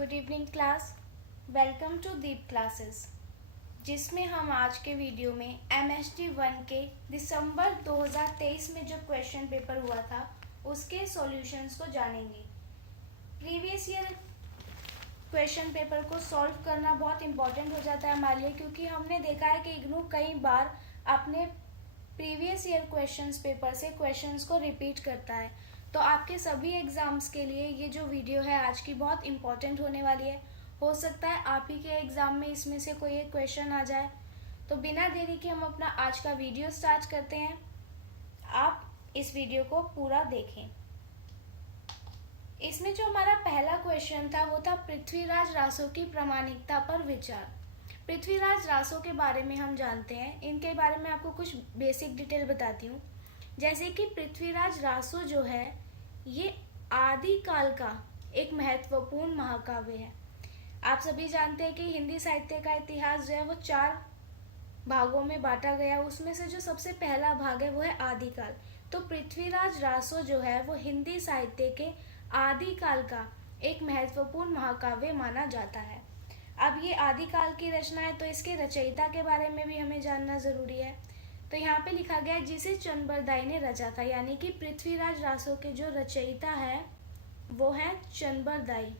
Good evening class. Welcome to Deep classes, जिसमें हम आज के वीडियो में MSD 1 के दिसंबर 2023 में जो क्वेश्चन पेपर हुआ था उसके सॉल्यूशंस को जानेंगे। प्रीवियस ईयर क्वेश्चन पेपर को सॉल्व करना बहुत इम्पोर्टेंट हो जाता है हमारे लिए, क्योंकि हमने देखा है कि इग्नू कई बार अपने प्रीवियस ईयर क्वेश्चन पेपर से क्वेश्चंस को रिपीट करता है। तो आपके सभी एग्जाम्स के लिए ये जो वीडियो है आज की बहुत इम्पोर्टेंट होने वाली है। हो सकता है आप ही के एग्जाम में इसमें से कोई एक क्वेश्चन आ जाए। तो बिना देरी के हम अपना आज का वीडियो स्टार्ट करते हैं। आप इस वीडियो को पूरा देखें। इसमें जो हमारा पहला क्वेश्चन था वो था पृथ्वीराज रासो की प्रामाणिकता पर विचार। पृथ्वीराज रासो के बारे में हम जानते हैं, इनके बारे में आपको कुछ बेसिक डिटेल बताती हूँ। जैसे कि पृथ्वीराज रासो जो है ये आदिकाल का एक महत्वपूर्ण महाकाव्य है। आप सभी जानते हैं कि हिंदी साहित्य का इतिहास जो है वो 4 भागों में बांटा गया। उसमें से जो सबसे पहला भाग है वो है आदिकाल। तो पृथ्वीराज रासो जो है वो हिंदी साहित्य के आदिकाल का एक महत्वपूर्ण महाकाव्य माना जाता है। अब ये आदिकाल की रचना है, तो इसके रचयिता के बारे में भी हमें जानना जरूरी है। तो यहाँ पे लिखा गया है जिसे चंबरदाई ने रचा था, यानी कि पृथ्वीराज रासो के जो रचयिता है वो है चंबरदाई।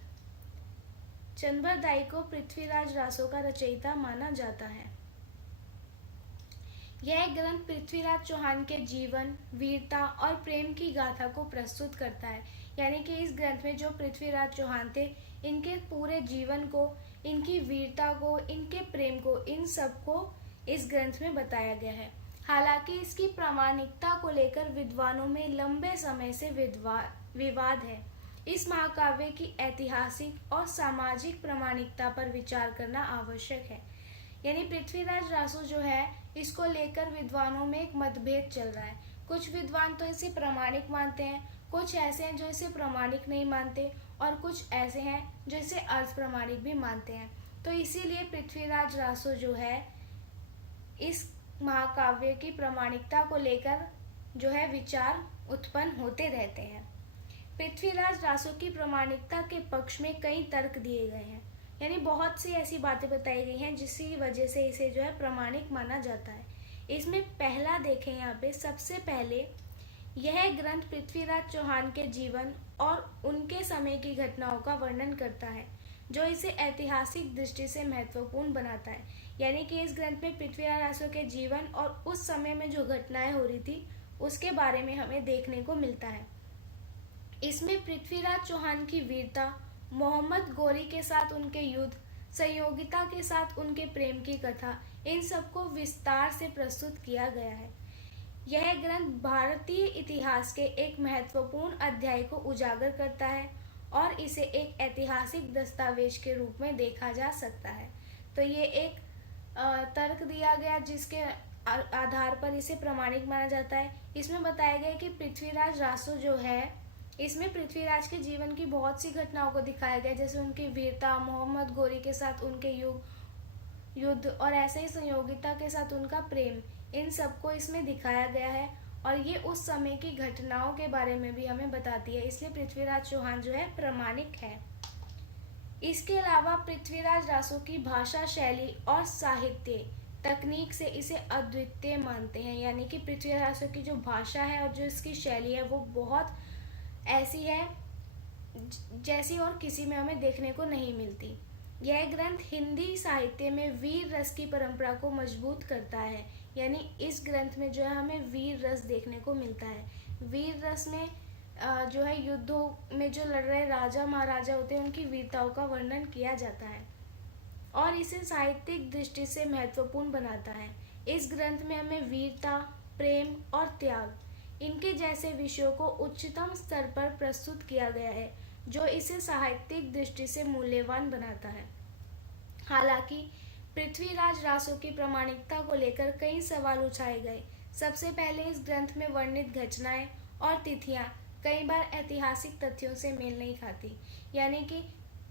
चंबरदाई को पृथ्वीराज रासो का रचयिता माना जाता है। यह ग्रंथ पृथ्वीराज चौहान के जीवन, वीरता और प्रेम की गाथा को प्रस्तुत करता है। यानी कि इस ग्रंथ में जो पृथ्वीराज चौहान थे, इनके पूरे जीवन को, इनकी वीरता को, इनके प्रेम को, इन सब को इस ग्रंथ में बताया गया है। हालांकि इसकी प्रामाणिकता को लेकर विद्वानों में लंबे समय से विवाद है। इस महाकाव्य की ऐतिहासिक और सामाजिक प्रामाणिकता पर विचार करना आवश्यक है। यानी पृथ्वीराज रासो जो है इसको लेकर विद्वानों में एक मतभेद चल रहा है। कुछ विद्वान तो इसे प्रामाणिक मानते हैं, कुछ ऐसे हैं जो इसे प्रामाणिक नहीं मानते, और कुछ ऐसे हैं जो इसे अर्ध प्रामाणिक भी मानते हैं। तो इसीलिए पृथ्वीराज रासो जो है इस महाकाव्य की प्रामाणिकता को लेकर जो है विचार उत्पन्न होते रहते हैं। पृथ्वीराज रासो की प्रामाणिकता के पक्ष में कई तर्क दिए गए हैं। यानी बहुत सी ऐसी बातें बताई गई हैं जिसकी वजह से इसे जो है प्रामाणिक माना जाता है। इसमें पहला देखें, यहाँ पे सबसे पहले यह ग्रंथ पृथ्वीराज चौहान के जीवन और उनके समय की घटनाओं का वर्णन करता है, जो इसे ऐतिहासिक दृष्टि से महत्वपूर्ण बनाता है। यानी कि इस ग्रंथ में पृथ्वीराज रासो के जीवन और उस समय में जो घटनाएं हो रही थी उसके बारे में हमें देखने को मिलता है। इसमें पृथ्वीराज चौहान की वीरता, मोहम्मद गोरी के साथ उनके युद्ध, संयोगिता के साथ उनके प्रेम की कथा, इन सबको विस्तार से प्रस्तुत किया गया है। यह ग्रंथ भारतीय इतिहास के एक महत्वपूर्ण अध्याय को उजागर करता है और इसे एक ऐतिहासिक दस्तावेज के रूप में देखा जा सकता है। तो ये एक तर्क दिया गया जिसके आधार पर इसे प्रामाणिक माना जाता है। इसमें बताया गया कि पृथ्वीराज रासो जो है इसमें पृथ्वीराज के जीवन की बहुत सी घटनाओं को दिखाया गया, जैसे उनकी वीरता, मोहम्मद गोरी के साथ उनके युद्ध और ऐसे ही संयोगिता के साथ उनका प्रेम, इन सबको इसमें दिखाया गया है। और ये उस समय की घटनाओं के बारे में भी हमें बताती है, इसलिए पृथ्वीराज चौहान जो है प्रामाणिक है। इसके अलावा पृथ्वीराज रासो की भाषा शैली और साहित्य तकनीक से इसे अद्वितीय मानते हैं। यानी कि पृथ्वीराज रासो की जो भाषा है और जो इसकी शैली है वो बहुत ऐसी है जैसी और किसी में हमें देखने को नहीं मिलती। यह ग्रंथ हिंदी साहित्य में वीर रस की परंपरा को मजबूत करता है। यानी इस ग्रंथ में जो है हमें वीर रस देखने को मिलता है। वीर रस में जो है युद्धों में जो लड़ रहे राजा महाराजा होते हैं उनकी वीरताओं का वर्णन किया जाता है और इसे साहित्यिक दृष्टि से महत्वपूर्ण बनाता है। इस ग्रंथ में हमें वीरता, प्रेम और त्याग, इनके जैसे विषयों को उच्चतम स्तर पर प्रस्तुत किया गया है, जो इसे साहित्यिक दृष्टि से मूल्यवान बनाता है। हालांकि पृथ्वीराज रासो की प्रामाणिकता को लेकर कई सवाल उठाए गए। सबसे पहले इस ग्रंथ में वर्णित घटनाएं और तिथियां कई बार ऐतिहासिक तथ्यों से मेल नहीं खाती। यानी कि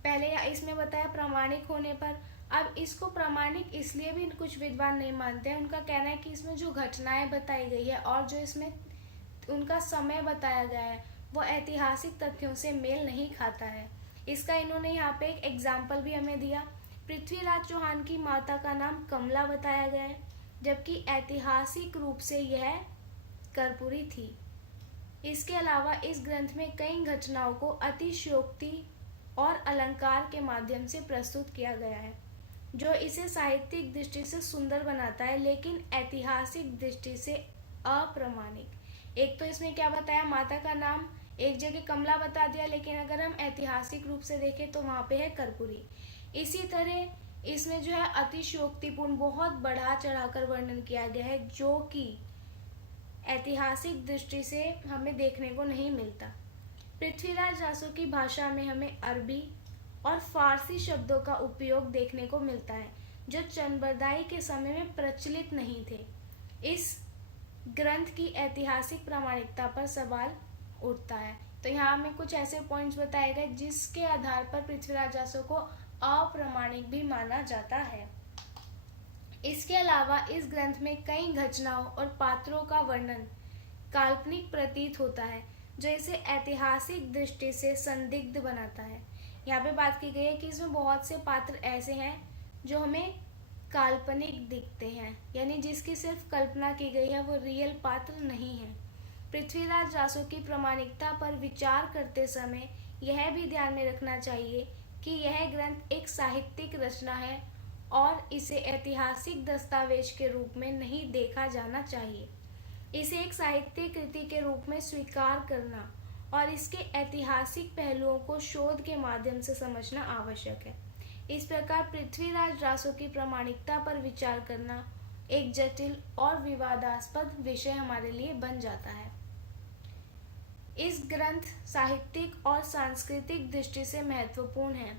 पहले इसमें बताया प्रामाणिक होने पर, अब इसको प्रामाणिक इसलिए भी कुछ विद्वान नहीं मानते हैं। उनका कहना है कि इसमें जो घटनाएं बताई गई है और जो इसमें उनका समय बताया गया है वो ऐतिहासिक तथ्यों से मेल नहीं खाता है। इसका इन्होंने यहाँ पे एक एग्जाम्पल भी हमें दिया। पृथ्वीराज चौहान की माता का नाम कमला बताया गया है, जबकि ऐतिहासिक रूप से यह कर्पूरी थी। इसके अलावा इस ग्रंथ में कई घटनाओं को अतिशयोक्ति और अलंकार के माध्यम से प्रस्तुत किया गया है, जो इसे साहित्यिक दृष्टि से सुंदर बनाता है, लेकिन ऐतिहासिक दृष्टि से अप्रामाणिक। एक तो इसमें क्या बताया, माता का नाम एक जगह कमला बता दिया, लेकिन अगर हम ऐतिहासिक रूप से देखें तो वहाँ पे है कर्पूरी। इसी तरह इसमें जो है अतिशयोक्तिपूर्ण बहुत बढ़ा चढ़ाकर वर्णन किया गया है, जो कि ऐतिहासिक दृष्टि से हमें देखने को नहीं मिलता। पृथ्वीराज रासो की भाषा में हमें अरबी और फारसी शब्दों का उपयोग देखने को मिलता है, जो चंद्रबरदाई के समय में प्रचलित नहीं थे। इस ग्रंथ की ऐतिहासिक प्रामाणिकता पर सवाल उठता है। तो यहाँ हमें कुछ ऐसे पॉइंट्स बताए गए जिसके आधार पर पृथ्वीराज रासो को अप्रामाणिक भी माना जाता है। इसके अलावा इस ग्रंथ में कई घटनाओं और पात्रों का वर्णन काल्पनिक प्रतीत होता है, जो इसे ऐतिहासिक दृष्टि से संदिग्ध बनाता है। यहाँ पे बात की गई है कि इसमें बहुत से पात्र ऐसे हैं जो हमें काल्पनिक दिखते हैं, यानी जिसकी सिर्फ कल्पना की गई है, वो रियल पात्र नहीं है। पृथ्वीराज रासो की प्रामाणिकता पर विचार करते समय यह भी ध्यान में रखना चाहिए कि यह ग्रंथ एक साहित्यिक रचना है और इसे ऐतिहासिक दस्तावेज के रूप में नहीं देखा जाना चाहिए। इसे एक साहित्यिक कृति के रूप में स्वीकार करना और इसके ऐतिहासिक पहलुओं को शोध के माध्यम से समझना आवश्यक है। इस प्रकार पृथ्वीराज रासो की प्रामाणिकता पर विचार करना एक जटिल और विवादास्पद विषय हमारे लिए बन जाता है। इस ग्रंथ साहित्यिक और सांस्कृतिक दृष्टि से महत्वपूर्ण है,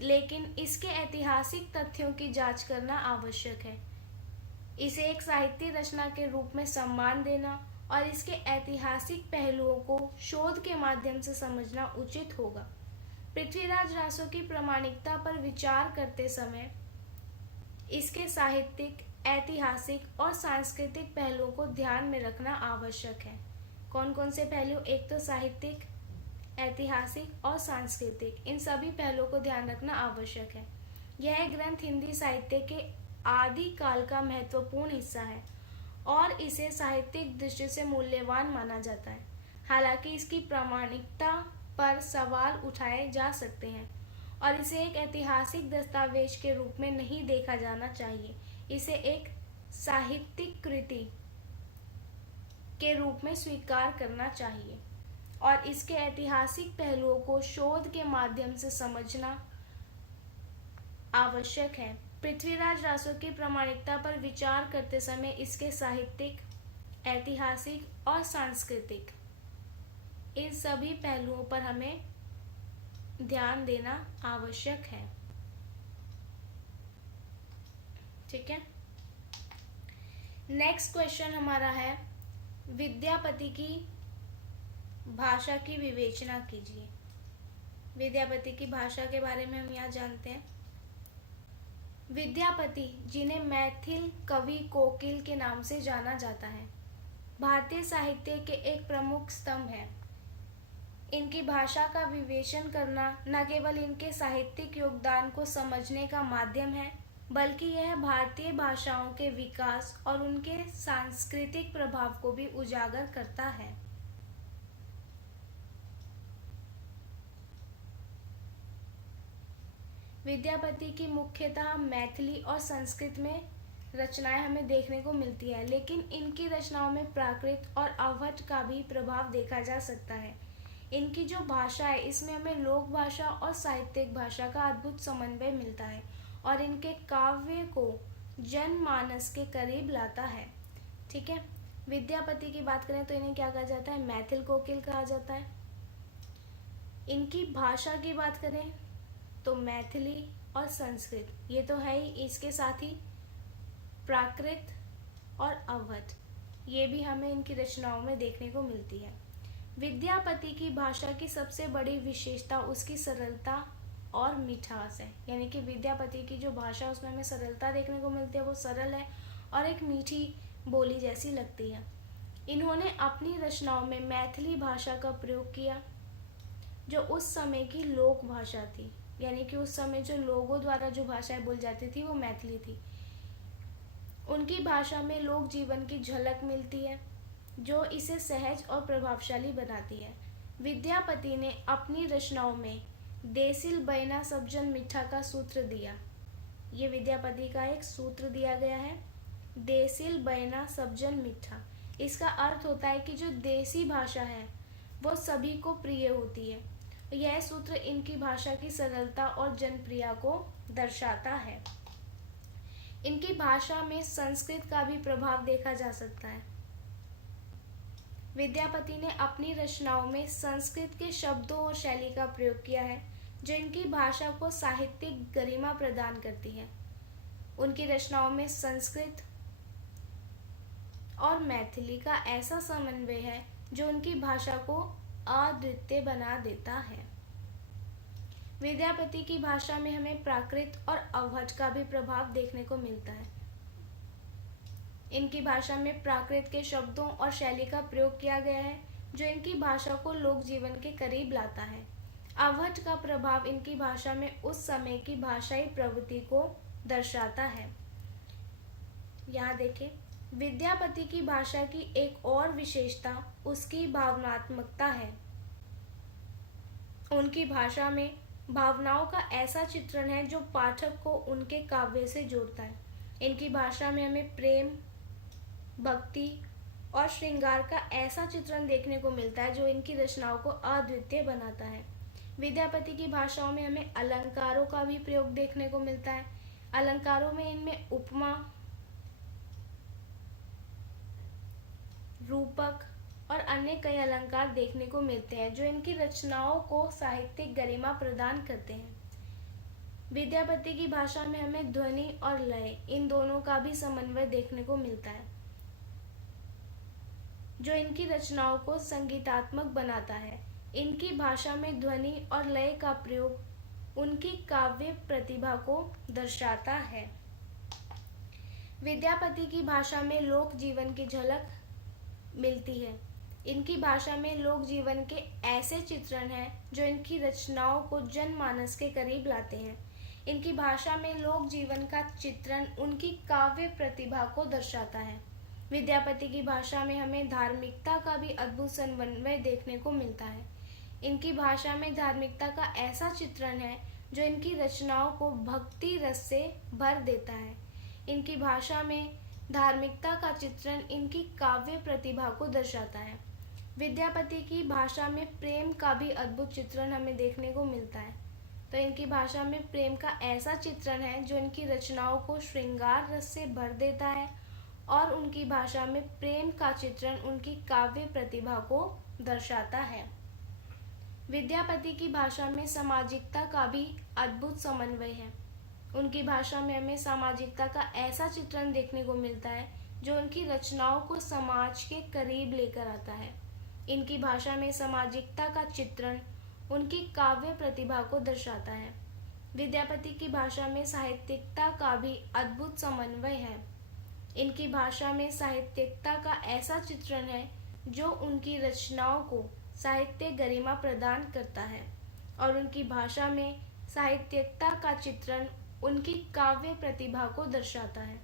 लेकिन इसके ऐतिहासिक तथ्यों की जांच करना आवश्यक है। इसे एक साहित्य रचना के रूप में सम्मान देना और इसके ऐतिहासिक पहलुओं को शोध के माध्यम से समझना उचित होगा। पृथ्वीराज रासो की प्रामाणिकता पर विचार करते समय इसके साहित्यिक, ऐतिहासिक और सांस्कृतिक पहलुओं को ध्यान में रखना आवश्यक है। कौन कौन से पहलू? एक तो साहित्यिक, ऐतिहासिक और सांस्कृतिक, इन सभी पहलुओं को ध्यान रखना आवश्यक है। यह ग्रंथ हिंदी साहित्य के आदि काल का महत्वपूर्ण हिस्सा है और इसे साहित्यिक दृष्टि से मूल्यवान माना जाता है। हालांकि इसकी प्रामाणिकता पर सवाल उठाए जा सकते हैं और इसे एक ऐतिहासिक दस्तावेज के रूप में नहीं देखा जाना चाहिए। इसे एक साहित्यिक कृति के रूप में स्वीकार करना चाहिए और इसके ऐतिहासिक पहलुओं को शोध के माध्यम से समझना आवश्यक है। पृथ्वीराज रासो की प्रामाणिकता पर विचार करते समय इसके साहित्यिक, ऐतिहासिक और सांस्कृतिक, इन सभी पहलुओं पर हमें ध्यान देना आवश्यक है। ठीक है, नेक्स्ट क्वेश्चन हमारा है, विद्यापति की भाषा की विवेचना कीजिए। विद्यापति की भाषा के बारे में हम यहाँ जानते हैं। विद्यापति, जिन्हें मैथिल कवि कोकिल के नाम से जाना जाता है, भारतीय साहित्य के एक प्रमुख स्तंभ हैं। इनकी भाषा का विवेचन करना न केवल इनके साहित्यिक योगदान को समझने का माध्यम है, बल्कि यह भारतीय भाषाओं के विकास और उनके सांस्कृतिक प्रभाव को भी उजागर करता है। विद्यापति की मुख्यतः मैथिली और संस्कृत में रचनाएं हमें देखने को मिलती है, लेकिन इनकी रचनाओं में प्राकृत और अवध का भी प्रभाव देखा जा सकता है। इनकी जो भाषा है, इसमें हमें लोक भाषा और साहित्यिक भाषा का अद्भुत समन्वय मिलता है और इनके काव्य को जनमानस के करीब लाता है। ठीक है, विद्यापति की बात करें तो इन्हें क्या कहा जाता है? मैथिल कोकिल कहा जाता है। इनकी भाषा की बात करें तो मैथिली और संस्कृत, ये तो है ही, इसके साथ ही प्राकृत और अवध, ये भी हमें इनकी रचनाओं में देखने को मिलती है। विद्यापति की भाषा की सबसे बड़ी विशेषता उसकी सरलता और मिठास है, यानी कि विद्यापति की जो भाषा उसमें हमें सरलता देखने को मिलती है, वो सरल है और एक मीठी बोली जैसी लगती है। इन्होंने अपनी रचनाओं में मैथिली भाषा का प्रयोग किया, जो उस समय की लोक भाषा थी, यानी कि उस समय जो लोगों द्वारा जो भाषाएं बोली जाती थी वो मैथिली थी। उनकी भाषा में लोक जीवन की झलक मिलती है जो इसे सहज और प्रभावशाली बनाती है। विद्यापति ने अपनी रचनाओं में देसिल बैना सब जन मिठा का सूत्र दिया। ये विद्यापति का एक सूत्र दिया गया है, देसिल बैना सब जन मिठा। इसका अर्थ होता है कि जो देसी भाषा है वो सभी को प्रिय होती है। यह सूत्र इनकी भाषा की सरलता और जनप्रियता को दर्शाता है। इनकी भाषा में संस्कृत का भी प्रभाव देखा जा सकता है। विद्यापति ने अपनी रचनाओं में संस्कृत के शब्दों और शैली का प्रयोग किया है जो इनकी भाषा को साहित्यिक गरिमा प्रदान करती है। उनकी रचनाओं में संस्कृत और मैथिली का ऐसा समन्वय है जो उनकी भाषा को अद्वितीय बना देता है। विद्यापति की भाषा में हमें प्राकृत और अवहट का भी प्रभाव देखने को मिलता है। इनकी भाषा में प्राकृत के शब्दों और शैली का प्रयोग किया गया है जो इनकी भाषा को लोक जीवन के करीब लाता है। अवहट का प्रभाव इनकी भाषा में उस समय की भाषाई प्रवृत्ति को दर्शाता है। यहाँ देखें, विद्यापति की भाषा की एक और विशेषता उसकी भावनात्मकता है। उनकी भाषा में भावनाओं का ऐसा चित्रण है जो पाठक को उनके काव्य से जोड़ता है। इनकी भाषा में हमें प्रेम, भक्ति और श्रृंगार का ऐसा चित्रण देखने को मिलता है जो इनकी रचनाओं को अद्वितीय बनाता है। विद्यापति की भाषाओं में हमें अलंकारों का भी प्रयोग देखने को मिलता है। अलंकारों में इनमें उपमा, रूपक और अन्य कई अलंकार देखने को मिलते हैं जो इनकी रचनाओं को साहित्यिक गरिमा प्रदान करते हैं। विद्यापति की भाषा में हमें ध्वनि और लय, इन दोनों का भी समन्वय देखने को मिलता है जो इनकी रचनाओं को संगीतात्मक बनाता है। इनकी भाषा में ध्वनि और लय का प्रयोग उनकी काव्य प्रतिभा को दर्शाता है। विद्यापति की भाषा में लोक जीवन की झलक मिलती है। इनकी भाषा में लोक जीवन के ऐसे चित्रण हैं जो इनकी रचनाओं को जनमानस के करीब लाते हैं। इनकी भाषा में लोक जीवन का चित्रण उनकी काव्य प्रतिभा को दर्शाता है। विद्यापति की भाषा में हमें धार्मिकता का भी अद्भुत समन्वय देखने को मिलता है। इनकी भाषा में धार्मिकता का ऐसा चित्रण है जो इनकी रचनाओं को भक्ति रस से भर देता है। इनकी भाषा में धार्मिकता का चित्रण इनकी काव्य प्रतिभा को दर्शाता है। विद्यापति की भाषा में प्रेम का भी अद्भुत चित्रण हमें देखने को मिलता है। तो इनकी भाषा में प्रेम का ऐसा चित्रण है जो इनकी रचनाओं को श्रृंगार रस से भर देता है और उनकी भाषा में प्रेम का चित्रण उनकी काव्य प्रतिभा को दर्शाता है। विद्यापति की भाषा में सामाजिकता का भी अद्भुत समन्वय है। उनकी भाषा में हमें सामाजिकता का ऐसा चित्रण देखने को मिलता है जो उनकी रचनाओं को समाज के करीब लेकर आता है। इनकी भाषा में सामाजिकता का चित्रण उनकी काव्य प्रतिभा को दर्शाता है। विद्यापति की भाषा में साहित्यिकता का भी अद्भुत समन्वय है। इनकी भाषा में साहित्यिकता का ऐसा चित्रण है जो उनकी रचनाओं को साहित्य गरिमा प्रदान करता है और उनकी भाषा में साहित्यिकता का चित्रण उनकी काव्य प्रतिभा को दर्शाता है।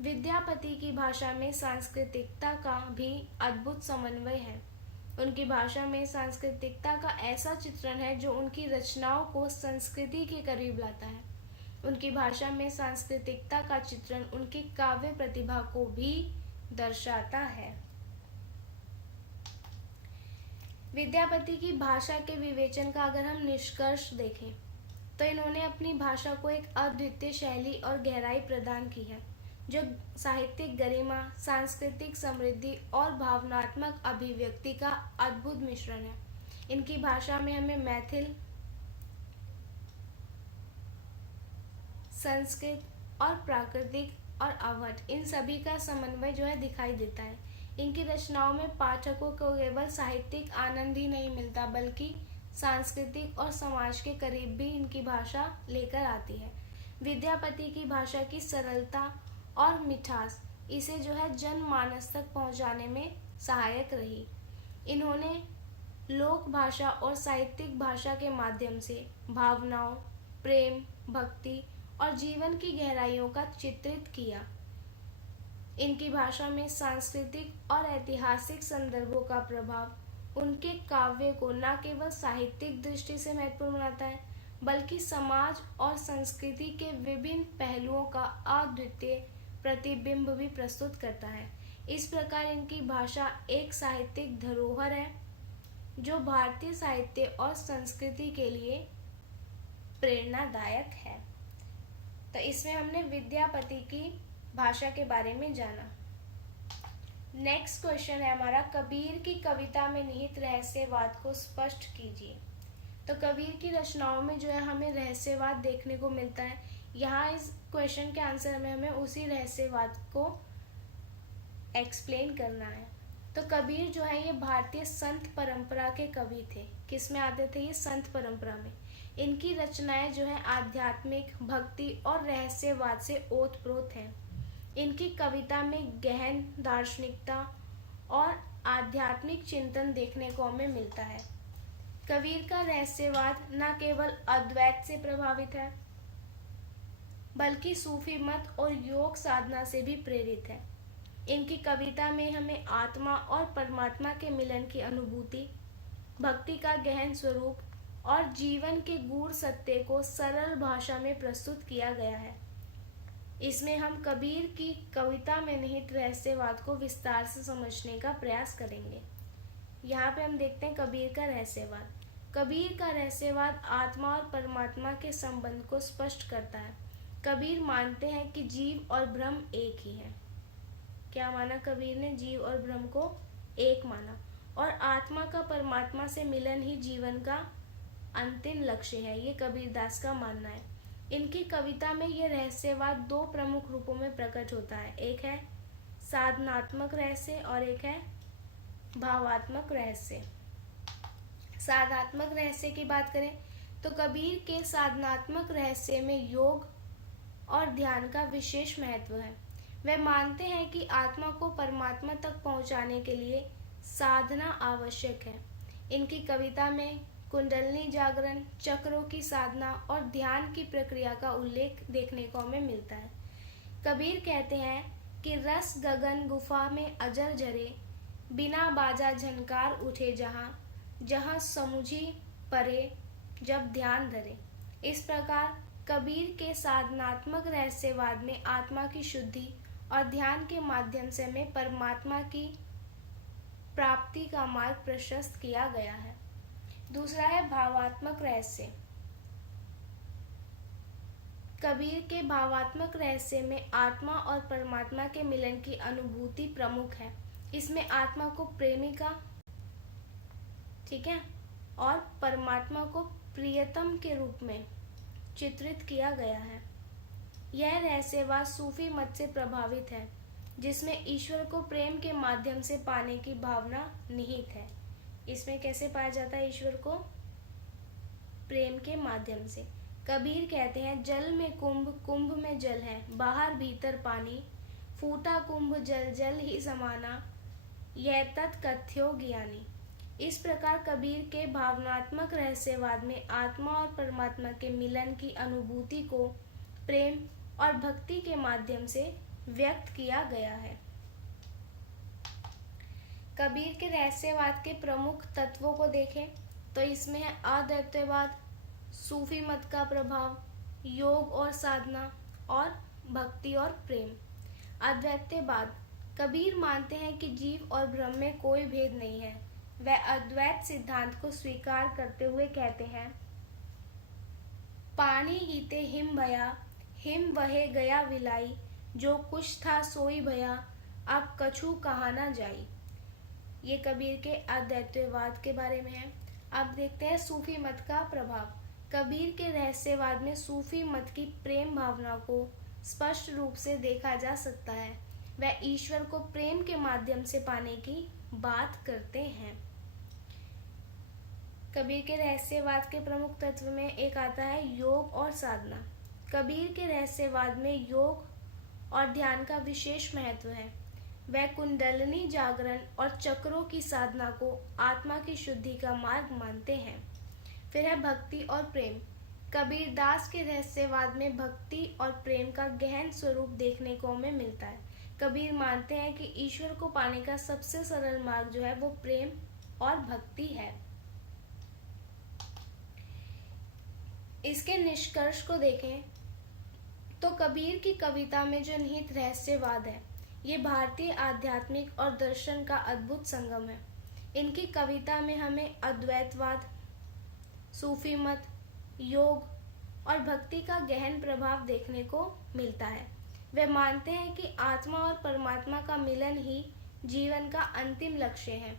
विद्यापति की भाषा में सांस्कृतिकता का भी अद्भुत समन्वय है। उनकी भाषा में सांस्कृतिकता का ऐसा चित्रण है जो उनकी रचनाओं को संस्कृति के करीब लाता है। उनकी भाषा में सांस्कृतिकता का चित्रण उनकी काव्य प्रतिभा को भी दर्शाता है। विद्यापति की भाषा के विवेचन का अगर हम निष्कर्ष देखें तो इन्होंने अपनी भाषा को एक अद्वितीय शैली और गहराई प्रदान की है जो साहित्यिक गरिमा, सांस्कृतिक समृद्धि और भावनात्मक अभिव्यक्ति का अद्भुत मिश्रण है। इनकी भाषा में हमें मैथिल, संस्कृत और प्राकृतिक और अवहट, इन सभी का समन्वय जो है दिखाई देता है। इनकी रचनाओं में पाठकों को केवल साहित्यिक आनंद ही नहीं मिलता बल्कि सांस्कृतिक और समाज के करीब भी इनकी भाषा लेकर आती है। विद्यापति की भाषा की सरलता और मिठास इसे जो है जनमानस तक पहुंचाने में सहायक रही। इन्होंने लोक भाषा और साहित्यिक भाषा के माध्यम से भावनाओं, प्रेम, भक्ति और जीवन की गहराइयों का चित्रित किया। इनकी भाषा में सांस्कृतिक और ऐतिहासिक संदर्भों का प्रभाव उनके काव्य को न केवल साहित्यिक दृष्टि से महत्वपूर्ण बनाता है, बल्कि समाज और संस्कृति के विभिन्न पहलुओं का अद्वितीय प्रतिबिंब भी प्रस्तुत करता है। इस प्रकार इनकी भाषा एक साहित्यिक धरोहर है जो भारतीय साहित्य और संस्कृति के लिए प्रेरणादायक है। तो इसमें हमने विद्यापति की भाषा के बारे में जाना। नेक्स्ट क्वेश्चन है हमारा, कबीर की कविता में निहित रहस्यवाद को स्पष्ट कीजिए। तो कबीर की रचनाओं में जो है हमें रहस्यवाद देखने को मिलता है। यहाँ इस क्वेश्चन के आंसर में हमें उसी रहस्यवाद को एक्सप्लेन करना है। तो कबीर जो है ये भारतीय संत परंपरा के कवि थे। किस में आते थे ये? संत परंपरा में। इनकी रचनाएं जो है आध्यात्मिक, भक्ति और रहस्यवाद से ओतप्रोत हैं। इनकी कविता में गहन दार्शनिकता और आध्यात्मिक चिंतन देखने को हमें मिलता है। कबीर का रहस्यवाद न केवल अद्वैत से प्रभावित है, बल्कि सूफी मत और योग साधना से भी प्रेरित है। इनकी कविता में हमें आत्मा और परमात्मा के मिलन की अनुभूति, भक्ति का गहन स्वरूप और जीवन के गूढ़ सत्य को सरल भाषा में प्रस्तुत किया गया है। इसमें हम कबीर की कविता में निहित रहस्यवाद को विस्तार से समझने का प्रयास करेंगे। यहाँ पे हम देखते हैं कबीर का रहस्यवाद। कबीर का रहस्यवाद आत्मा और परमात्मा के संबंध को स्पष्ट करता है। कबीर मानते हैं कि जीव और ब्रह्म एक ही है। क्या माना कबीर ने? जीव और ब्रह्म को एक माना, और आत्मा का परमात्मा से मिलन ही जीवन का अंतिम लक्ष्य है। ये कबीरदास का मानना है। इनकी कविता में यह रहस्यवाद दो प्रमुख रूपों में प्रकट होता है। एक है साधनात्मक रहस्य और एक है भावात्मक रहस्य। साधनात्मक रहस्य की बात करें तो कबीर के साधनात्मक रहस्य में योग और ध्यान का विशेष महत्व है। वे मानते हैं कि आत्मा को परमात्मा तक पहुंचाने के लिए साधना आवश्यक है। इनकी कविता में कुंडलनी जागरण, चक्रों की साधना और ध्यान की प्रक्रिया का उल्लेख देखने को हमें मिलता है। कबीर कहते हैं कि रस गगन गुफा में अजर झरे, बिना बाजा झनकार उठे जहाँ, जहाँ समुझी परे जब ध्यान धरे। इस प्रकार कबीर के साधनात्मक रहस्यवाद में आत्मा की शुद्धि और ध्यान के माध्यम से हमें परमात्मा की प्राप्ति का मार्ग प्रशस्त किया गया है। दूसरा है भावात्मक रहस्य। कबीर के भावात्मक रहस्य में आत्मा और परमात्मा के मिलन की अनुभूति प्रमुख है। इसमें आत्मा को प्रेमिका, ठीक है, और परमात्मा को प्रियतम के रूप में चित्रित किया गया है। यह रहस्यवाद सूफी मत से प्रभावित है, जिसमें ईश्वर को प्रेम के माध्यम से पाने की भावना निहित है। इसमें कैसे पाया जाता है ईश्वर को? प्रेम के माध्यम से। कबीर कहते हैं जल में कुंभ, कुंभ में जल है, बाहर भीतर पानी, फूटा कुंभ जल जल ही समाना, यह तत्कथ्यो ज्ञानी। इस प्रकार कबीर के भावनात्मक रहस्यवाद में आत्मा और परमात्मा के मिलन की अनुभूति को प्रेम और भक्ति के माध्यम से व्यक्त किया गया है। कबीर के रहस्यवाद के प्रमुख तत्वों को देखें तो इसमें है अद्वैतवाद, सूफी मत का प्रभाव, योग और साधना, और भक्ति और प्रेम। अद्वैतवाद, कबीर मानते हैं कि जीव और ब्रह्म में कोई भेद नहीं है। वह अद्वैत सिद्धांत को स्वीकार करते हुए कहते हैं पानी हीते हिम भया, हिम वहे गया विलाई, जो कुछ था सोई भया, अब कछु कहा ना जाई। ये कबीर के अद्वैतवाद के बारे में है। अब देखते हैं सूफी मत का प्रभाव। कबीर के रहस्यवाद में सूफी मत की प्रेम भावना को स्पष्ट रूप से देखा जा सकता है। वह ईश्वर को प्रेम के माध्यम से पाने की बात करते हैं। कबीर के रहस्यवाद के प्रमुख तत्व में एक आता है योग और साधना। कबीर के रहस्यवाद में योग और ध्यान का विशेष महत्व है। वह कुंडलिनी जागरण और चक्रों की साधना को आत्मा की शुद्धि का मार्ग मानते हैं। फिर है भक्ति और प्रेम। कबीरदास के रहस्यवाद में भक्ति और प्रेम का गहन स्वरूप देखने को हमें मिलता है। कबीर मानते हैं कि ईश्वर को पाने का सबसे सरल मार्ग जो है वो प्रेम और भक्ति है। इसके निष्कर्ष को देखें तो कबीर की कविता में जो निहित रहस्यवाद है ये भारतीय आध्यात्मिक और दर्शन का अद्भुत संगम है। इनकी कविता में हमें अद्वैतवाद, सूफी मत, योग और भक्ति का गहन प्रभाव देखने को मिलता है। वे मानते हैं कि आत्मा और परमात्मा का मिलन ही जीवन का अंतिम लक्ष्य है।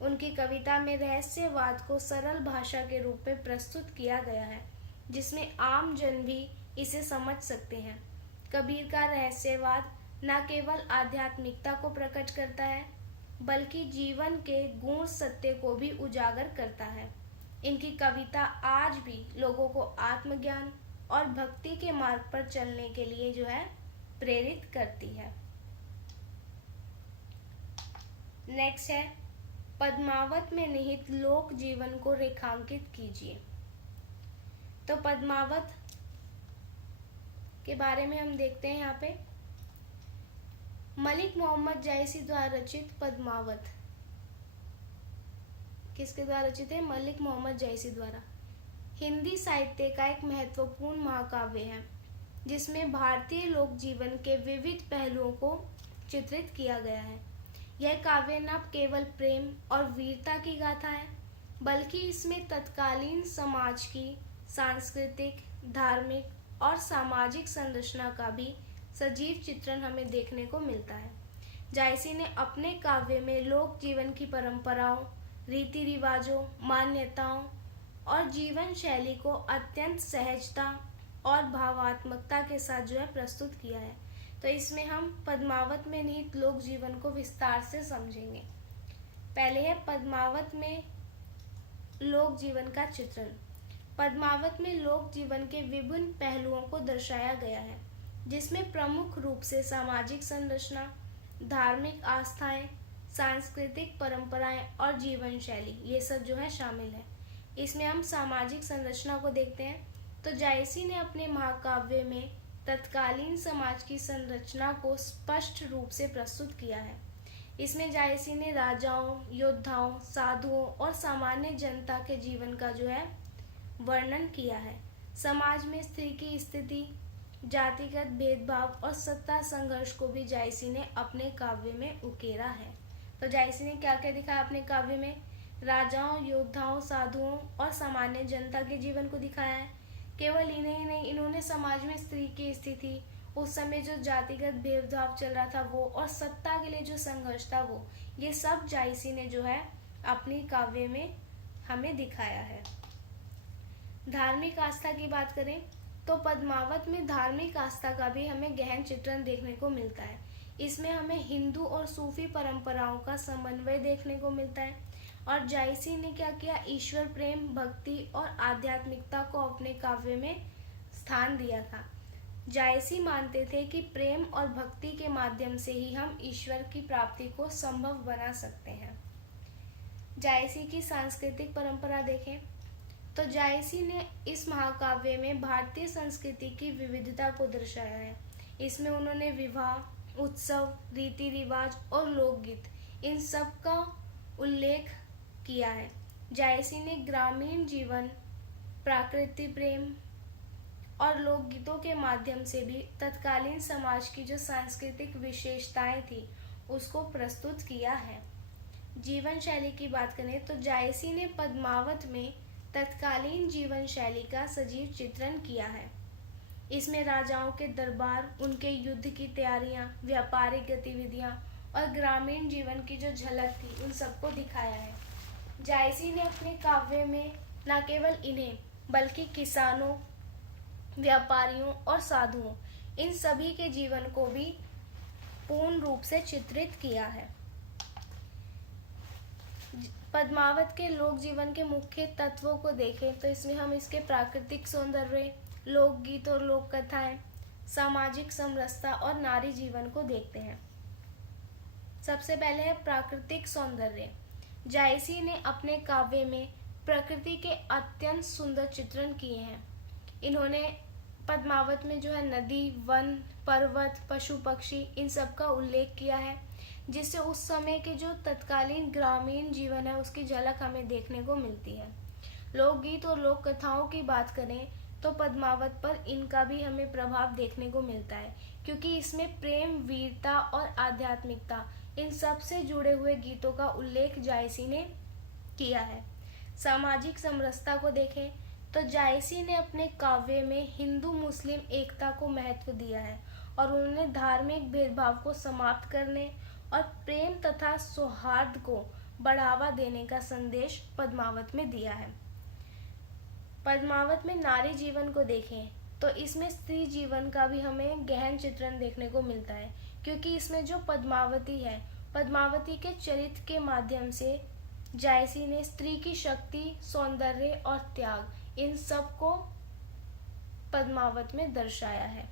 उनकी कविता में रहस्यवाद को सरल भाषा के रूप में प्रस्तुत किया गया है जिसमें आम जन भी इसे समझ सकते हैं। कबीर का रहस्यवाद न केवल आध्यात्मिकता को प्रकट करता है बल्कि जीवन के गूढ़ सत्य को भी उजागर करता है। इनकी कविता आज भी लोगों को आत्मज्ञान और भक्ति के मार्ग पर चलने के लिए जो है प्रेरित करती है। नेक्स्ट है पद्मावत में निहित लोक जीवन को रेखांकित कीजिए। तो पद्मावत के बारे में हम देखते हैं यहाँ पे मलिक मोहम्मद जायसी द्वारा रचित पद्मावत किसके द्वारा रचित है? मलिक मोहम्मद जायसी द्वारा। हिंदी साहित्य का एक महत्वपूर्ण महाकाव्य है जिसमें भारतीय लोक जीवन के विविध पहलुओं को चित्रित किया गया है। यह काव्य न केवल प्रेम और वीरता की गाथा है बल्कि इसमें तत्कालीन समाज की सांस्कृतिक, धार्मिक और सामाजिक संरचना का भी सजीव चित्रण हमें देखने को मिलता है। जायसी ने अपने काव्य में लोक जीवन की परंपराओं, रीति रिवाजों, मान्यताओं और जीवन शैली को अत्यंत सहजता और भावात्मकता के साथ जो है प्रस्तुत किया है। तो इसमें हम पद्मावत में निहित लोक जीवन को विस्तार से समझेंगे। पहले है पद्मावत में लोक जीवन का चित्रण। पद्मावत में लोक जीवन के विभिन्न पहलुओं को दर्शाया गया है जिसमें प्रमुख रूप से सामाजिक संरचना, धार्मिक आस्थाएं, सांस्कृतिक परंपराएं और जीवन शैली ये सब जो है शामिल है। इसमें हम सामाजिक संरचना को देखते हैं तो जायसी ने अपने महाकाव्य में तत्कालीन समाज की संरचना को स्पष्ट रूप से प्रस्तुत किया है। इसमें जायसी ने राजाओं, योद्धाओं, साधुओं और सामान्य जनता के जीवन का जो है वर्णन किया है। समाज में स्त्री की स्थिति, जातिगत भेदभाव और सत्ता संघर्ष को भी जायसी ने अपने काव्य में उकेरा है। तो जायसी ने क्या क्या दिखाया अपने काव्य में? राजाओं, योद्धाओं, साधुओं और सामान्य जनता के जीवन को दिखाया है। केवल इन्हें ही नहीं, इन्होंने समाज में स्त्री की स्थिति, उस समय जो जातिगत भेदभाव चल रहा था वो और सत्ता के लिए जो संघर्ष था वो, ये सब जायसी ने जो है अपनी काव्य में हमें दिखाया है। धार्मिक आस्था की बात करें तो पद्मावत में धार्मिक आस्था का भी हमें गहन चित्रण देखने को मिलता है। इसमें हमें हिंदू और सूफी परंपराओं का समन्वय देखने को मिलता है। और जायसी ने क्या किया? ईश्वर प्रेम, भक्ति और आध्यात्मिकता को अपने काव्य में स्थान दिया था। जायसी मानते थे कि प्रेम और भक्ति के माध्यम से ही हम ईश्वर की प्राप्ति को संभव बना सकते हैं। जायसी की सांस्कृतिक परंपरा देखें तो जायसी ने इस महाकाव्य में भारतीय संस्कृति की विविधता को दर्शाया है। इसमें उन्होंने विवाह, उत्सव, रीति रिवाज और लोकगीत इन सब का उल्लेख किया है। जायसी ने ग्रामीण जीवन, प्राकृतिक प्रेम और लोकगीतों के माध्यम से भी तत्कालीन समाज की जो सांस्कृतिक विशेषताएं थी उसको प्रस्तुत किया है। जीवन शैली की बात करें तो जायसी ने पद्मावत में तत्कालीन जीवन शैली का सजीव चित्रण किया है। इसमें राजाओं के दरबार, उनके युद्ध की तैयारियां, व्यापारिक गतिविधियां और ग्रामीण जीवन की जो झलक थी उन सबको दिखाया है। जायसी ने अपने काव्य में न केवल इन्हें बल्कि किसानों, व्यापारियों और साधुओं इन सभी के जीवन को भी पूर्ण रूप से चित्रित किया है। पद्मावत के लोक जीवन के मुख्य तत्वों को देखें तो इसमें हम इसके प्राकृतिक सौंदर्य, लोकगीत और लोक कथाएं, सामाजिक समरसता और नारी जीवन को देखते हैं। सबसे पहले है प्राकृतिक सौंदर्य। जायसी ने अपने काव्य में प्रकृति के अत्यंत सुंदर चित्रण किए हैं। इन्होंने पद्मावत में जो है नदी, वन, पर्वत, पशु पक्षी, इन सब का उल्लेख किया है, जिससे उस समय के जो तत्कालीन ग्रामीण जीवन है उसकी झलक हमें देखने को मिलती है। लोकगीत और लोक कथाओं की बात करें तो पद्मावत पर इनका भी हमें प्रभाव देखने को मिलता है, क्योंकि इसमें प्रेम, वीरता और आध्यात्मिकता, इन सब से जुड़े हुए गीतों का उल्लेख जायसी ने किया है। सामाजिक समरसता को देखें तो जायसी ने अपने काव्य में हिंदू मुस्लिम एकता को महत्व दिया है और उन्होंने धार्मिक भेदभाव को समाप्त करने और प्रेम तथा सौहार्द को बढ़ावा देने का संदेश पद्मावत में दिया है। पद्मावत में नारी जीवन को देखें तो इसमें स्त्री जीवन का भी हमें गहन चित्रण देखने को मिलता है, क्योंकि इसमें जो पद्मावती है, पद्मावती के चरित्र के माध्यम से जायसी ने स्त्री की शक्ति, सौंदर्य और त्याग, इन सब को पद्मावत में दर्शाया है।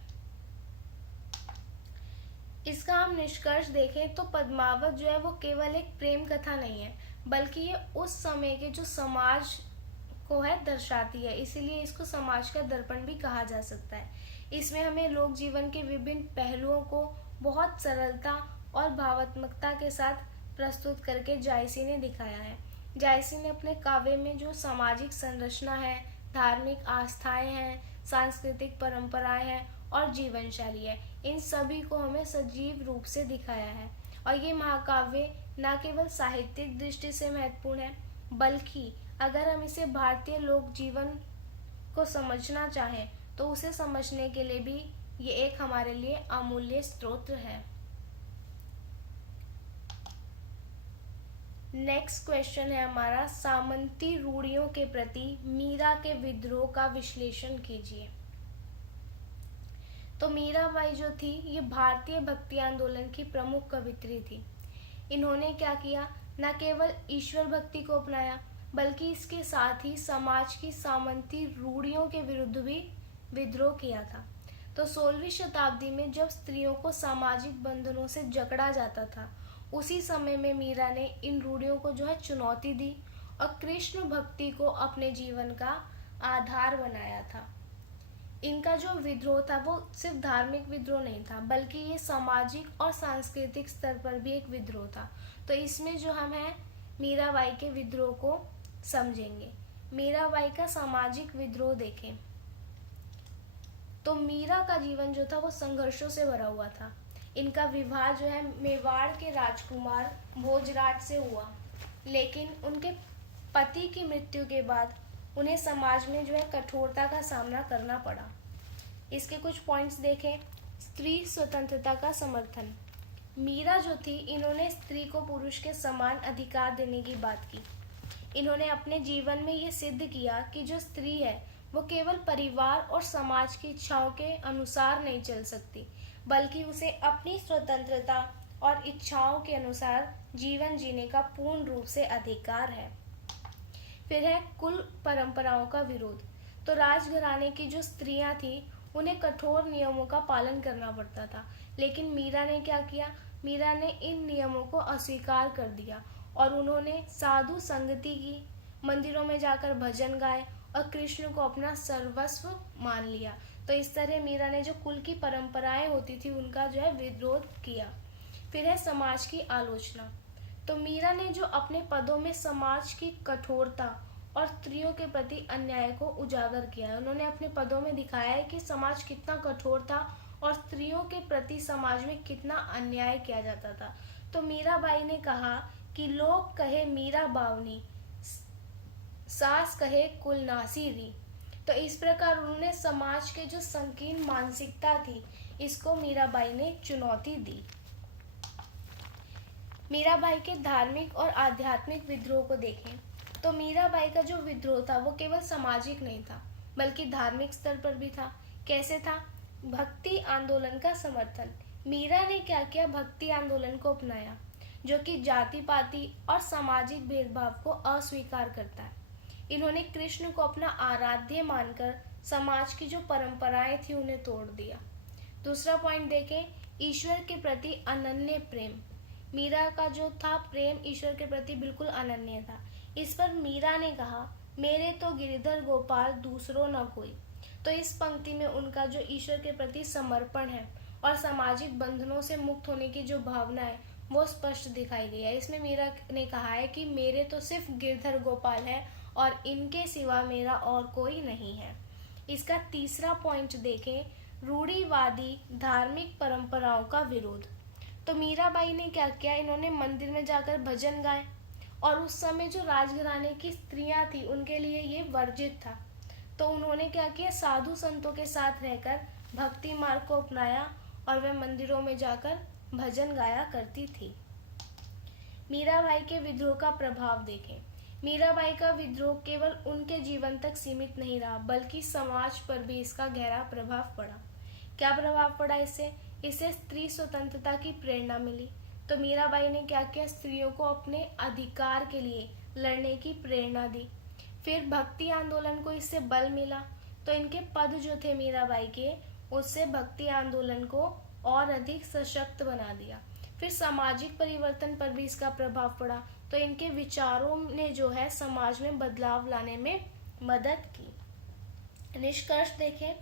इसका हम निष्कर्ष देखें तो पद्मावत जो है वो केवल एक प्रेम कथा नहीं है, बल्कि ये उस समय के जो समाज को है दर्शाती है, इसीलिए इसको समाज का दर्पण भी कहा जा सकता है। इसमें हमें लोक जीवन के विभिन्न पहलुओं को बहुत सरलता और भावात्मकता के साथ प्रस्तुत करके जायसी ने दिखाया है। जायसी ने अपने काव्य में जो सामाजिक संरचना है, धार्मिक आस्थाएं हैं, सांस्कृतिक परंपराएं हैं और जीवन शैली है, इन सभी को हमें सजीव रूप से दिखाया है। और ये महाकाव्य न केवल साहित्यिक दृष्टि से महत्वपूर्ण है, बल्कि अगर हम इसे भारतीय लोक जीवन को समझना चाहें तो उसे समझने के लिए भी ये एक हमारे लिए अमूल्य स्रोत है। नेक्स्ट क्वेश्चन है हमारा, सामंती रूढ़ियों के प्रति मीरा के विद्रोह का विश्लेषण कीजिए। तो मीराबाई जो थी ये भारतीय भक्ति आंदोलन की प्रमुख कवित्री थी। इन्होंने क्या किया, न केवल ईश्वर भक्ति को अपनाया बल्कि इसके साथ ही समाज की सामंती रूढ़ियों के विरुद्ध भी विद्रोह किया था। तो 16वीं शताब्दी में जब स्त्रियों को सामाजिक बंधनों से जकड़ा जाता था, उसी समय में मीरा ने इन रूढ़ियों को जो है चुनौती दी और कृष्ण भक्ति को अपने जीवन का आधार बनाया था। इनका जो विद्रोह था वो सिर्फ धार्मिक विद्रोह नहीं था, बल्कि ये सामाजिक और सांस्कृतिक स्तर पर भी एक विद्रोह था। तो इसमें जो हम है मीराबाई के विद्रोह को समझेंगे। मीराबाई का सामाजिक विद्रोह देखें तो मीरा का जीवन जो था वो संघर्षों से भरा हुआ था। इनका विवाह जो है मेवाड़ के राजकुमार भोजराज से हुआ, लेकिन उनके पति की मृत्यु के बाद उन्हें समाज में जो है कठोरता का सामना करना पड़ा। इसके कुछ पॉइंट्स देखें। स्त्री स्वतंत्रता का समर्थन। मीरा जो थी इन्होंने स्त्री को पुरुष के समान अधिकार देने की बात की। इन्होंने अपने जीवन में ये सिद्ध किया कि जो स्त्री है वो केवल परिवार और समाज की इच्छाओं के अनुसार नहीं चल सकती, बल्कि उसे अपनी स्वतंत्रता और इच्छाओं के अनुसार जीवन जीने का पूर्ण रूप से अधिकार है। फिर है कुल परंपराओं का विरोध। तो राजघराने की जो स्त्रियां थी उन्हें कठोर नियमों का पालन करना पड़ता था, लेकिन मीरा ने क्या किया, मीरा ने इन नियमों को अस्वीकार कर दिया और उन्होंने साधु संगति की, मंदिरों में जाकर भजन गाए और कृष्ण को अपना सर्वस्व मान लिया। तो इस तरह मीरा ने जो कुल की परंपराएं होती थी उनका जो है विरोध किया। फिर है समाज की आलोचना। तो मीरा ने जो अपने पदों में समाज की कठोरता और स्त्रियों के प्रति अन्याय को उजागर किया है। उन्होंने अपने पदों में दिखाया है कि समाज कितना कठोर था और स्त्रियों के प्रति समाज में कितना अन्याय किया जाता था। तो मीराबाई ने कहा कि लोग कहे मीरा बावनी, सास कहे कुलनासी री। तो इस प्रकार उन्होंने समाज के जो संकीर्ण मानसिकता थी इसको मीराबाई ने चुनौती दी। मीराबाई के धार्मिक और आध्यात्मिक विद्रोह को देखें तो मीराबाई का जो विद्रोह था वो केवल सामाजिक नहीं था बल्कि धार्मिक स्तर पर भी था। कैसे था? भक्ति आंदोलन का समर्थन। मीरा ने क्या किया, भक्ति आंदोलन को अपनाया जो कि जाति पाति और सामाजिक भेदभाव को अस्वीकार करता है। इन्होंने कृष्ण को अपना आराध्य मानकर समाज की जो परंपराएं थी उन्हें तोड़ दिया। दूसरा पॉइंट देखें, ईश्वर के प्रति अनन्य प्रेम। मीरा का जो था प्रेम ईश्वर के प्रति बिल्कुल अनन्य था। इस पर मीरा ने कहा, मेरे तो गिरधर गोपाल दूसरो न कोई। तो इस पंक्ति में उनका जो ईश्वर के प्रति समर्पण है और सामाजिक बंधनों से मुक्त होने की जो भावना है वो स्पष्ट दिखाई गई है। इसमें मीरा ने कहा है कि मेरे तो सिर्फ गिरधर गोपाल है और इनके सिवा मेरा और कोई नहीं है। इसका तीसरा पॉइंट देखें, रूढ़िवादी धार्मिक परंपराओं का विरोध। तो मीराबाई ने क्या किया, इन्होंने मंदिर में जाकर भजन गाए और उस समय जो राजघराने की स्त्रियां थी उनके लिए ये वर्जित था। तो उन्होंने क्या किया, साधु संतों के साथ रहकर भक्ति मार्ग को अपनाया और वे मंदिरों में जाकर भजन गाया करती थी। मीराबाई के विद्रोह का प्रभाव देखें। मीराबाई का विद्रोह केवल उनके जीवन तक सीमित नहीं रहा बल्कि समाज पर भी इसका गहरा प्रभाव पड़ा। क्या प्रभाव पड़ा इससे? इससे स्त्री स्वतंत्रता की प्रेरणा मिली। तो मीराबाई ने क्या किया, स्त्रियों को अपने अधिकार के लिए लड़ने की प्रेरणा दी। फिर भक्ति आंदोलन को इससे बल मिला। तो इनके पद जो थे मीराबाई के, उससे भक्ति आंदोलन को और अधिक सशक्त बना दिया। फिर सामाजिक परिवर्तन पर भी इसका प्रभाव पड़ा। तो इनके विचारों ने जो है समाज में बदलाव लाने में मदद की। निष्कर्ष देखें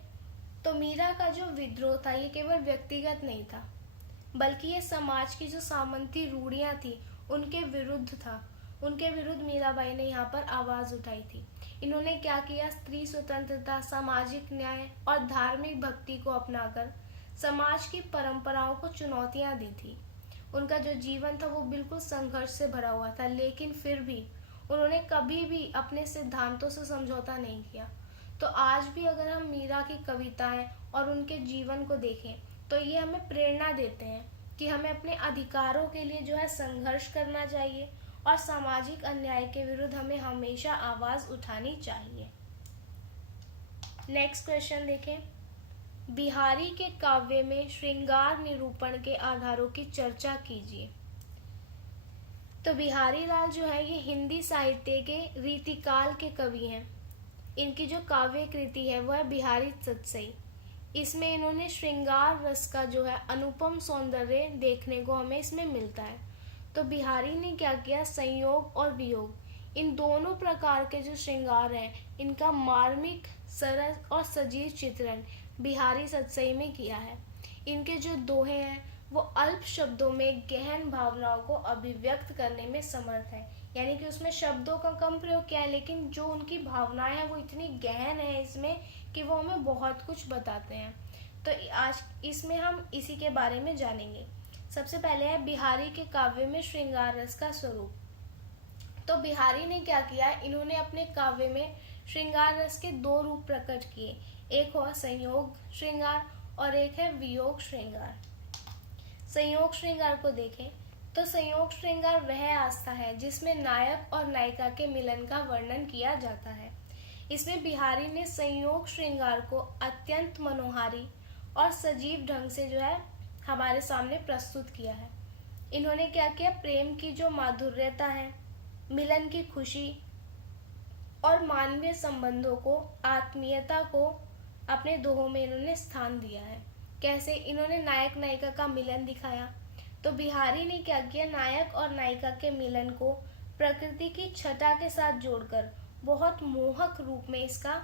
तो मीरा का जो विद्रोह था ये केवल व्यक्तिगत नहीं था बल्कि ये समाज की जो सामंती रूढ़ियां थी उनके विरुद्ध था। उनके विरुद्ध मीराबाई ने यहाँ पर आवाज उठाई थी। इन्होंने क्या किया, स्त्री स्वतंत्रता, सामाजिक न्याय और धार्मिक भक्ति को अपनाकर समाज की परंपराओं को चुनौतियां दी थी। उनका जो जीवन था वो बिल्कुल संघर्ष से भरा हुआ था, लेकिन फिर भी उन्होंने कभी भी अपने सिद्धांतों से समझौता नहीं किया। तो आज भी अगर हम मीरा की कविताएं और उनके जीवन को देखें तो ये हमें प्रेरणा देते हैं कि हमें अपने अधिकारों के लिए जो है संघर्ष करना चाहिए और सामाजिक अन्याय के विरुद्ध हमें हमेशा आवाज उठानी चाहिए। नेक्स्ट क्वेश्चन देखें, बिहारी के काव्य में श्रृंगार निरूपण के आधारों की चर्चा कीजिए। तो बिहारी लाल जो है ये हिंदी साहित्य के रीतिकाल के कवि हैं। इनकी जो काव्य कृति है वह है बिहारी सतसई। इसमें इन्होंने श्रृंगार रस का जो है अनुपम सौंदर्य देखने को हमें इसमें मिलता है। तो बिहारी ने क्या किया, संयोग और वियोग इन दोनों प्रकार के जो श्रृंगार हैं इनका मार्मिक, सरस और सजीव चित्रण बिहारी सतसई में किया है। इनके जो दोहे हैं वो अल्प शब्दों में गहन भावनाओं को अभिव्यक्त करने में समर्थ है। यानी कि उसमें शब्दों का कम प्रयोग किया है लेकिन जो उनकी भावनाएं हैं वो इतनी गहन है इसमें कि वो हमें बहुत कुछ बताते हैं। तो आज इसमें हम इसी के बारे में जानेंगे। सबसे पहले है बिहारी के काव्य में श्रृंगार रस का स्वरूप। तो बिहारी ने क्या किया, इन्होंने अपने काव्य में श्रृंगार रस के दो रूप प्रकट किए। एक हुआ संयोग श्रृंगार और एक है वियोग श्रृंगार। संयोग श्रृंगार को देखें तो संयोग श्रृंगार वह आस्था है जिसमें नायक और नायिका के मिलन का वर्णन किया जाता है। इसमें बिहारी ने संयोग श्रृंगार को अत्यंत मनोहारी और सजीव ढंग से जो है हमारे सामने प्रस्तुत किया है। इन्होंने क्या किया, प्रेम की जो माधुर्यता है, मिलन की खुशी और मानवीय संबंधों को, आत्मीयता को अपने दोहों में इन्होंने स्थान दिया है। कैसे, इन्होंने नायक नायिका का मिलन दिखाया। तो बिहारी ने क्या किया, नायक और नायिका के मिलन को प्रकृति की छटा के साथ जोड़कर बहुत मोहक रूप में इसका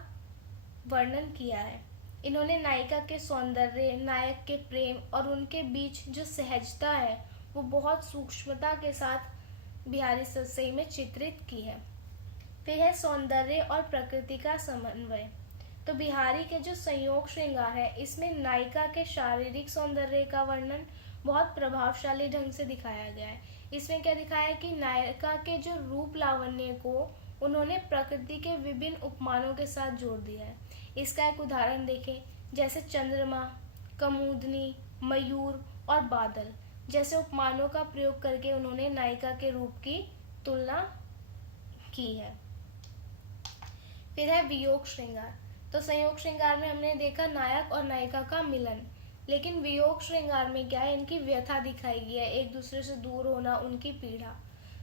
वर्णन किया है। इन्होंने नायिका के सौंदर्य, नायक के प्रेम और उनके बीच जो सहजता है वो बहुत सूक्ष्मता के साथ बिहारी सतसई में चित्रित की है। फिर है सौंदर्य और प्रकृति का समन्वय। तो बिहारी के जो संयोग श्रृंगार है इसमें नायिका के शारीरिक सौंदर्य का वर्णन बहुत प्रभावशाली ढंग से दिखाया गया है। इसमें क्या दिखाया है कि नायिका के जो रूप लावण्य को उन्होंने प्रकृति के विभिन्न उपमानों के साथ जोड़ दिया है। इसका एक उदाहरण देखें, जैसे चंद्रमा, कमुदनी, मयूर और बादल जैसे उपमानों का प्रयोग करके उन्होंने नायिका के रूप की तुलना की है। फिर है वियोग श्रृंगार। तो संयोग श्रृंगार में हमने देखा नायक और नायिका का मिलन, लेकिन वियोग श्रृंगार में क्या है, इनकी व्यथा दिखाई गई है, एक दूसरे से दूर होना, उनकी पीड़ा।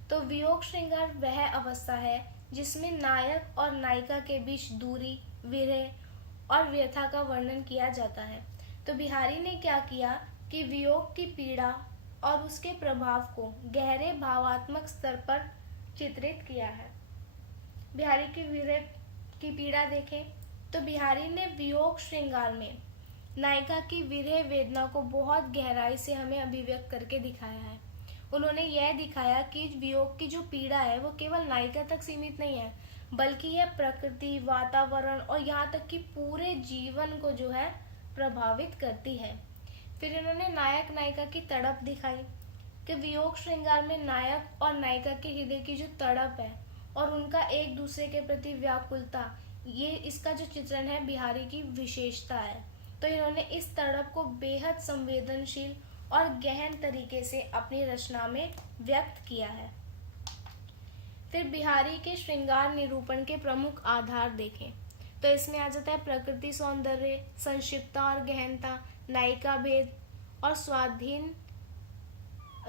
तो वियोग श्रृंगार वह अवस्था है जिसमें नायक और नायिका के बीच दूरी, विरह और व्यथा का वर्णन किया जाता है। तो बिहारी ने क्या किया कि वियोग की पीड़ा और उसके प्रभाव को गहरे भावात्मक स्तर पर चित्रित किया है। बिहारी की विरह की पीड़ा देखें तो बिहारी ने वियोग श्रृंगार में नायिका की विरह वेदना को बहुत गहराई से हमें अभिव्यक्त करके दिखाया है। उन्होंने यह दिखाया कि वियोग की जो पीड़ा है वो केवल नायिका तक सीमित नहीं है, बल्कि यह प्रकृति, वातावरण और यहाँ तक कि पूरे जीवन को जो है प्रभावित करती है। फिर इन्होंने नायक नायिका की तड़प दिखाई कि वियोग श्रृंगार में नायक और नायिका के हृदय की जो तड़प है और उनका एक दूसरे के प्रति व्याकुलता, ये इसका जो चित्रण है बिहारी की विशेषता है। तो इन्होंने इस तड़प को बेहद संवेदनशील और गहन तरीके से अपनी रचना में व्यक्त किया है। फिर बिहारी के श्रृंगार निरूपण के प्रमुख आधार देखें तो इसमें आ जाता है प्रकृति सौंदर्य, संक्षिप्तता और गहनता, नायिका भेद और स्वाधीन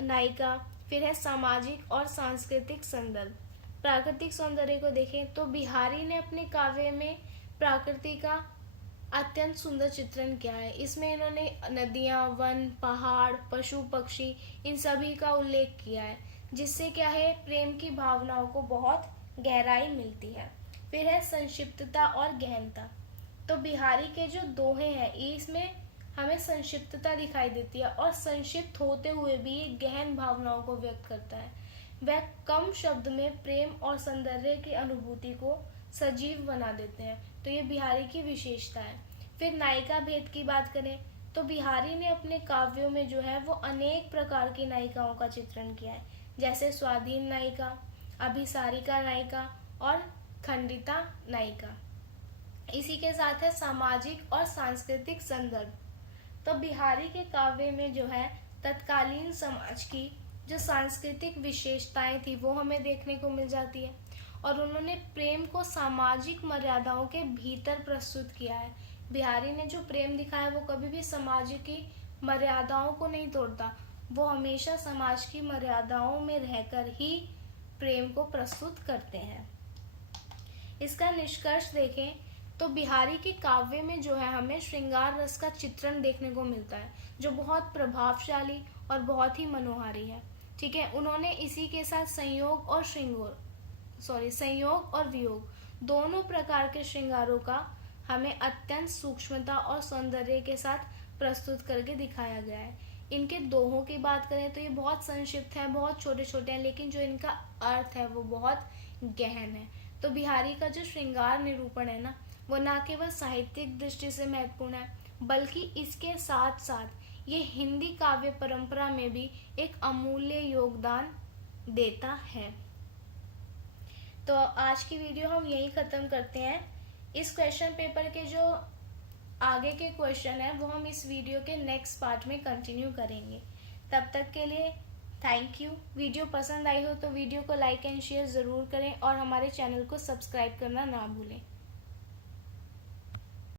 नायिका, फिर है सामाजिक और सांस्कृतिक संदर्भ। प्राकृतिक सौंदर्य को देखें तो बिहारी ने अपने काव्य में प्रकृति का अत्यंत सुंदर चित्रण किया है। इसमें इन्होंने नदियाँ, वन, पहाड़, पशु पक्षी, इन सभी का उल्लेख किया है, जिससे क्या है प्रेम की भावनाओं को बहुत गहराई मिलती है। फिर है संक्षिप्तता और गहनता। तो बिहारी के जो दोहे हैं इसमें हमें संक्षिप्तता दिखाई देती है और संक्षिप्त होते हुए भी ये गहन भावनाओं को व्यक्त करता है। वह कम शब्द में प्रेम और सौंदर्य की अनुभूति को सजीव बना देते हैं। तो ये बिहारी की विशेषता है। फिर नायिका भेद की बात करें तो बिहारी ने अपने काव्यों में जो है वो अनेक प्रकार की नायिकाओं का चित्रण किया है, जैसे स्वाधीन नायिका, अभिसारिका नायिका और खंडिता नायिका। इसी के साथ है सामाजिक और सांस्कृतिक संदर्भ। तो बिहारी के काव्य में जो है तत्कालीन समाज की जो सांस्कृतिक विशेषताएं थी वो हमें देखने को मिल जाती है और उन्होंने प्रेम को सामाजिक मर्यादाओं के भीतर प्रस्तुत किया है। बिहारी ने जो प्रेम दिखाया वो कभी भी समाज की मर्यादाओं को नहीं तोड़ता, वो हमेशा समाज की मर्यादाओं में रहकर ही प्रेम को प्रस्तुत करते हैं। इसका निष्कर्ष देखें तो बिहारी के काव्य में जो है हमें श्रृंगार रस का चित्रण देखने को मिलता है, जो बहुत प्रभावशाली और बहुत ही मनोहारी है। ठीक है, उन्होंने इसी के साथ संयोग और वियोग दोनों प्रकार के श्रृंगारों का हमें अत्यंत सूक्ष्मता और सौंदर्य के साथ प्रस्तुत करके दिखाया गया है। इनके दोहों की बात करें तो ये बहुत संक्षिप्त है, बहुत छोटे छोटे हैं, लेकिन जो इनका अर्थ है वो बहुत गहन है। तो बिहारी का जो श्रृंगार निरूपण है ना, वो न केवल साहित्यिक दृष्टि से महत्वपूर्ण है, बल्कि इसके साथ साथ ये हिंदी काव्य परंपरा में भी एक अमूल्य योगदान देता है। तो आज की वीडियो हम यही ख़त्म करते हैं। इस क्वेश्चन पेपर के जो आगे के क्वेश्चन हैं वो हम इस वीडियो के नेक्स्ट पार्ट में कंटिन्यू करेंगे। तब तक के लिए थैंक यू। वीडियो पसंद आई हो तो वीडियो को लाइक एंड शेयर ज़रूर करें और हमारे चैनल को सब्सक्राइब करना ना भूलें।